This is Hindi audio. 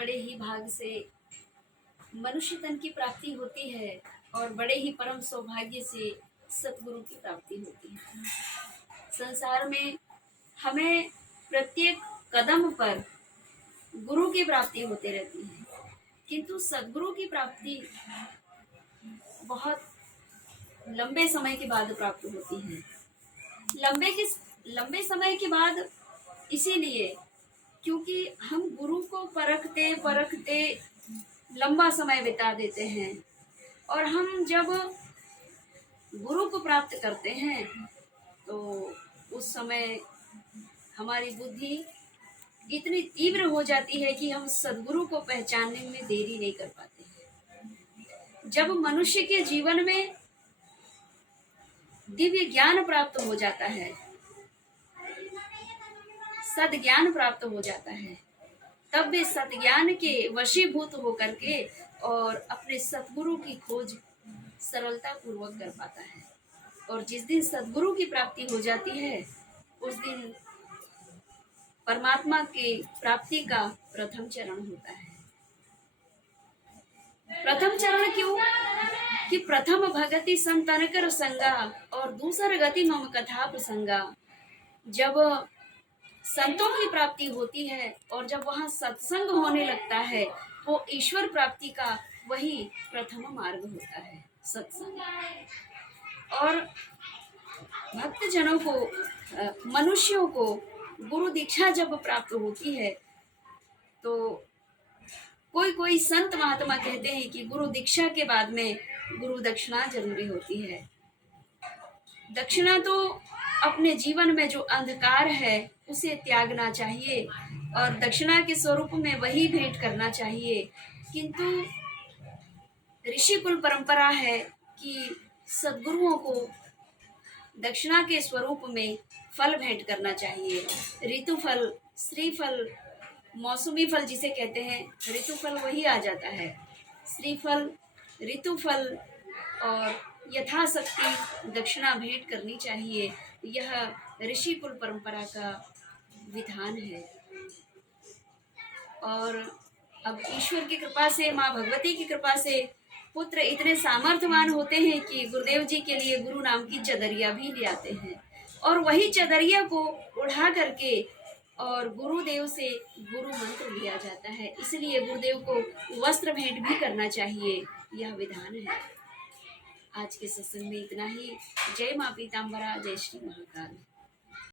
बड़े ही भाग से मनुष्य तन की प्राप्ति होती है और बड़े ही परम सौभाग्य से सतगुरु की प्राप्ति होती है। संसार में हमें प्रत्येक कदम पर गुरु की प्राप्ति होती रहती है, किंतु सदगुरु की प्राप्ति बहुत लंबे समय के बाद प्राप्त होती है। लंबे समय के बाद इसीलिए क्योंकि हम गुरु को परखते परखते लंबा समय बिता देते हैं, और हम जब गुरु को प्राप्त करते हैं तो उस समय हमारी बुद्धि इतनी तीव्र हो जाती है कि हम सद्गुरु को पहचानने में देरी नहीं कर पाते हैं। जब मनुष्य के जीवन में दिव्य ज्ञान प्राप्त हो जाता है, सद्ज्ञान प्राप्त हो जाता है, तब वे सद्ज्ञान के वशीभूत होकर के और अपने सतगुरु की खोज सरलता पूर्वक कर पाता है। और जिस दिन सतगुरु की प्राप्ति हो जाती है उस दिन परमात्मा के प्राप्ति का प्रथम चरण होता है। प्रथम चरण क्यों? कि प्रथम भगति संतनकर संगा और दूसर गति मम कथा प्रसंगा। जब संतों की प्राप्ति होती है और जब वहाँ सत्संग होने लगता है वो ईश्वर प्राप्ति का वही प्रथम मार्ग होता है, सत्संग। और भक्तजनों को, मनुष्यों को गुरु दीक्षा जब प्राप्त होती है तो कोई संत महात्मा कहते हैं कि गुरु दीक्षा के बाद में गुरु दक्षिणा जरूरी होती है। दक्षिणा तो अपने जीवन में जो अंधकार है उसे त्यागना चाहिए और दक्षिणा के स्वरूप में वही भेंट करना चाहिए। किंतु ऋषि कुल परंपरा है कि सद्गुरुओं को दक्षिणा के स्वरूप में फल भेंट करना चाहिए। ऋतु फल, श्रीफल, मौसमी फल जिसे कहते हैं, ऋतु फल वही आ जाता है। श्रीफल, ऋतु फल और यथाशक्ति दक्षिणा भेंट करनी चाहिए। यह ऋषि कुल परंपरा का विधान है। और अब ईश्वर की कृपा से, माँ भगवती की कृपा से पुत्र इतने सामर्थ्यवान होते हैं कि गुरुदेव जी के लिए गुरु नाम की चदरिया भी ले आते हैं और वही चदरिया को उड़ा करके और गुरुदेव से गुरु मंत्र लिया जाता है। इसलिए गुरुदेव को वस्त्र भेंट भी करना चाहिए, यह विधान है। आज के सत्संग में इतना ही। जय माँ पीताम्बरा, जय श्री महाकाल।